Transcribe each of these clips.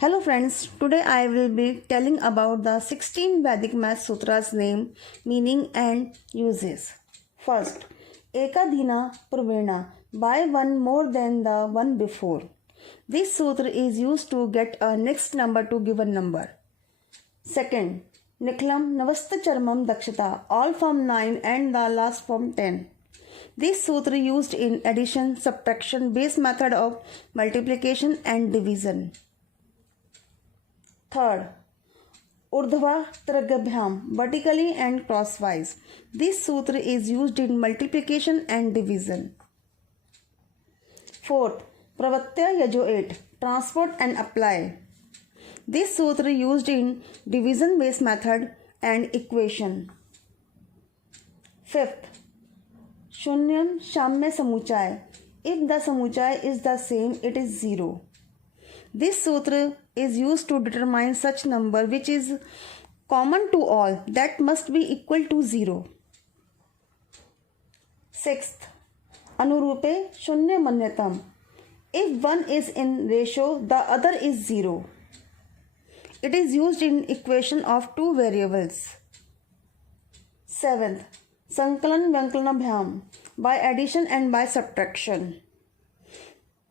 Hello friends, today I will be telling about the 16 Vedic Math Sutras name, meaning and uses. First, Ekadhina Purvena, by one more than the one before. This sutra is used to get a next number to given number. Second, Niklam Navastacharmam Dakshata, all from 9 and the last from 10. This sutra used in addition, subtraction, base method of multiplication and division. Third, Urdhva Tragabhyam, vertically and crosswise. This sutra is used in multiplication and division. Fourth, Pravatya Yajo 8, transport and apply. This sutra used in division base method and equation. Fifth, Shunyam Shamya Samuchaya. If the Samuchaya is the same, it is 0. This sutra is used to determine such number which is common to all, that must be equal to 0. Sixth, Anurupe Shunya Manyatam. If one is in ratio, the other is 0. It is used in equation of two variables. Seventh, Sankalan Vankalanabhyam, by addition and by subtraction.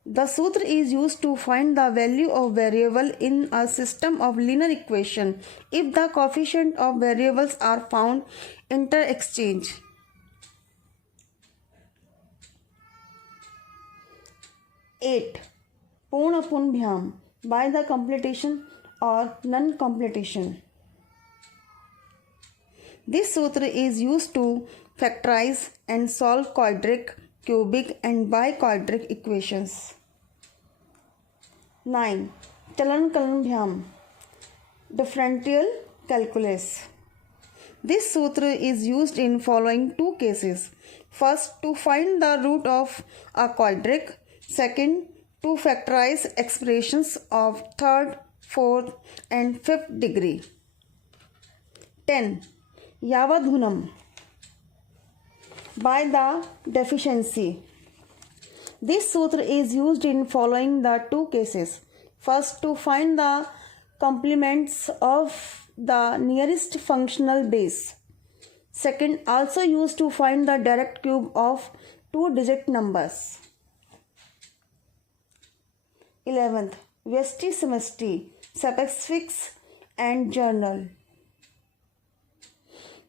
The sutra is used to find the value of variable in a system of linear equation if the coefficient of variables are found inter-exchange. 8. Purna Punbhyam, by the completion or non-completion. This sutra is used to factorize and solve quadratic, cubic and biquadratic equations. 9. Chalan Kalanbhyam, differential calculus. This sutra is used in following two cases. First, to find the root of a quadratic. Second, to factorize expressions of third, fourth and fifth degree. 10. Yavadhunam, by the deficiency. This sutra is used in following the two cases. First, to find the complements of the nearest functional base. Second, also used to find the direct cube of two-digit numbers. 11th, Vyasti Samasti, suffix and journal.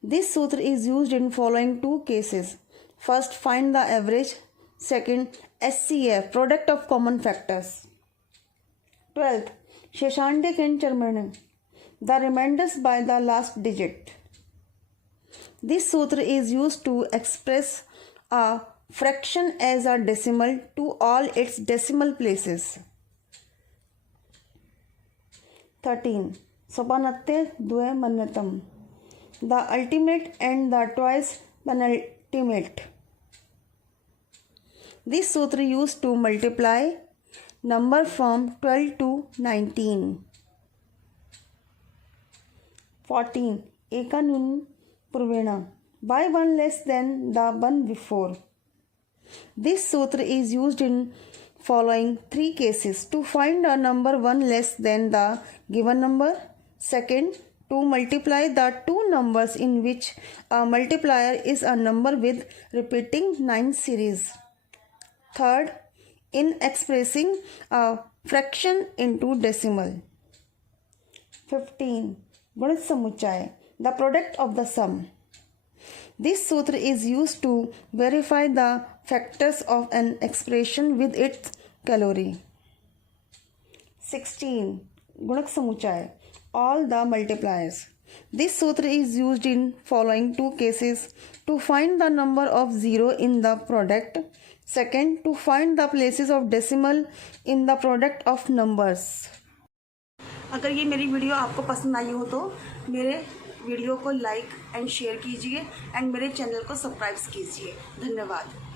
This sutra is used in following two cases. First, find the average. Second, SCF, product of common factors. 12th, Sheshandik and Charmana, the remainders by the last digit. This sutra is used to express a fraction as a decimal to all its decimal places. 13. Sopanatya Dvaya Manyatam, the ultimate and the twice penultimate. This sutra used to multiply number from 12 to 19. 14. Ekanun Purvena, by one less than the one before. This sutra is used in following three cases. To find a number one less than the given number. Second, to multiply the two numbers in which a multiplier is a number with repeating 9 series. Third, in expressing a fraction into decimal. 15. Gunit Samuchaya, the product of the sum. This sutra is used to verify the factors of an expression with its calorie. 16. Gunak Samuchaya, all the multipliers. This sutra is used in following two cases. To find the number of 0 in the product. Second, to find the places of decimal in the product of numbers. अगर ये मेरी video आपको पसंद आई हो तो मेरे video को like and share कीजिए एंड मेरे चैनल को सब्सक्राइब कीजिए। धन्यवाद।